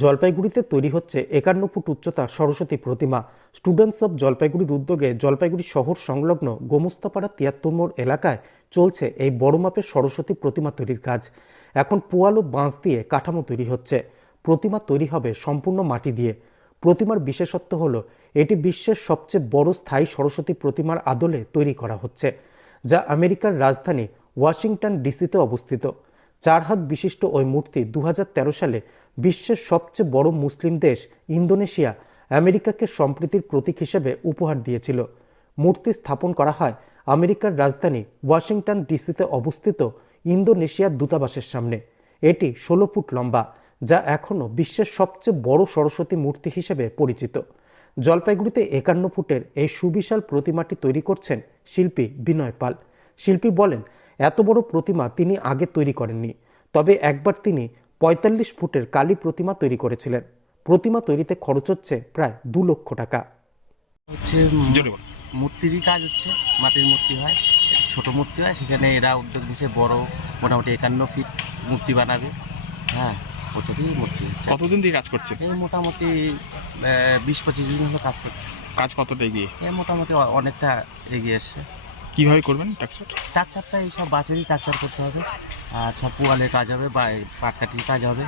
জলপাইগুড়িতে তৈরি হচ্ছে 51 ফুট উচ্চতার সরস্বতী প্রতিমা। স্টুডেন্টস অব জলপাইগুড়ির উদ্যোগে জলপাইগুড়ি শহর সংলগ্ন গোমস্তাপাড়া 73 মোড় এলাকায় চলছে এই বড় মাপের সরস্বতী প্রতিমা তৈরির কাজ। এখন পোয়াল ও বাঁশ দিয়ে কাঠামো তৈরি হচ্ছে। প্রতিমা তৈরি হবে সম্পূর্ণ মাটি দিয়ে। প্রতিমার বিশেষত্ব হলো এটি বিশ্বের সবচেয়ে বড় স্থায়ী সরস্বতী প্রতিমার আদলে তৈরি করা হচ্ছে, যা আমেরিকার রাজধানী ওয়াশিংটন ডিসিতে অবস্থিত। 4 হাত বিশিষ্ট ওই মূর্তি 2013 সালে বিশ্বের সবচেয়ে বড় মুসলিম দেশ ইন্দোনেশিয়া আমেরিকাকে সম্প্রীতির প্রতীক হিসেবে উপহার দিয়েছিল। মূর্তি স্থাপন করা হয় আমেরিকার রাজধানী ওয়াশিংটন ডিসিতে অবস্থিত ইন্দোনেশিয়ার দূতাবাসের সামনে। এটি 16 ফুট লম্বা, যা এখনও বিশ্বের সবচেয়ে বড় সরস্বতী মূর্তি হিসেবে পরিচিত। জলপাইগুড়িতে 51 ফুটের এই সুবিশাল প্রতিমাটি তৈরি করছেন শিল্পী বিনয় পাল। শিল্পী বলেন, এত বড় প্রতিমা তিনি আগে তৈরি করেননি, তবে একবার তিনি 45 ফুটের কালী প্রতিমা তৈরি করেছিলেন। প্রতিমা তৈরিতে খরচ হচ্ছে প্রায় 2 লক্ষ টাকা। হচ্ছে মূর্তিরই কাজ হচ্ছে, মাটির মূর্তি হয়, ছোট মূর্তি হয়, সেখানে এরা উদ্যোগ নিচ্ছে বড় মোটামুটি 51 ফিট মূর্তি বানাবে। হ্যাঁ, ওটাতেই মূর্তি হচ্ছে। কতদিন দিয়ে কাজ করছে? এই মোটামুটি 20-25 দিন হলো কাজ করছে। কাজ কতটা এগিয়ে? এই মোটামুটি অনেকটা এগিয়ে এসছে। কিভাবে করবেন টাকচার? টাকচারটা এইসব বাঁশেরই টাকচার করতে হবে, আর সব পোয়ালের কাজ হবে বা পাটকাঠির কাজ হবে,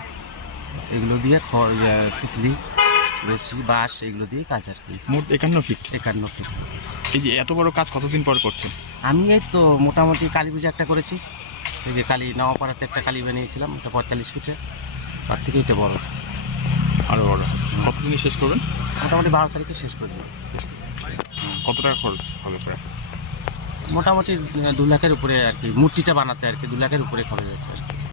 এগুলো দিয়ে সুতলি, রশি, বাঁশ এগুলো দিয়ে কাজ আর কি। মোট 51 ফিট। 51 ফিট। এই যে এত বড় কাজ কতদিন পর করছেন? আমি এই তো মোটামুটি কালী পুজো একটা করেছি, এই যে কালী নওয়াপাড়াতে একটা কালী বানিয়েছিলাম, এটা 45 ফিটে, তার থেকে এটা বড়, আরো বড়। কতদিনে শেষ করবেন? মোটামুটি 12 তারিখে শেষ করে দেবো। কত টাকা খরচ হবে প্রায়? মোটামুটি 2 লাখের উপরে আর কি, মূর্তিটা বানাতে আর কি 2 লাখের উপরে খরচ যাচ্ছে আর কি।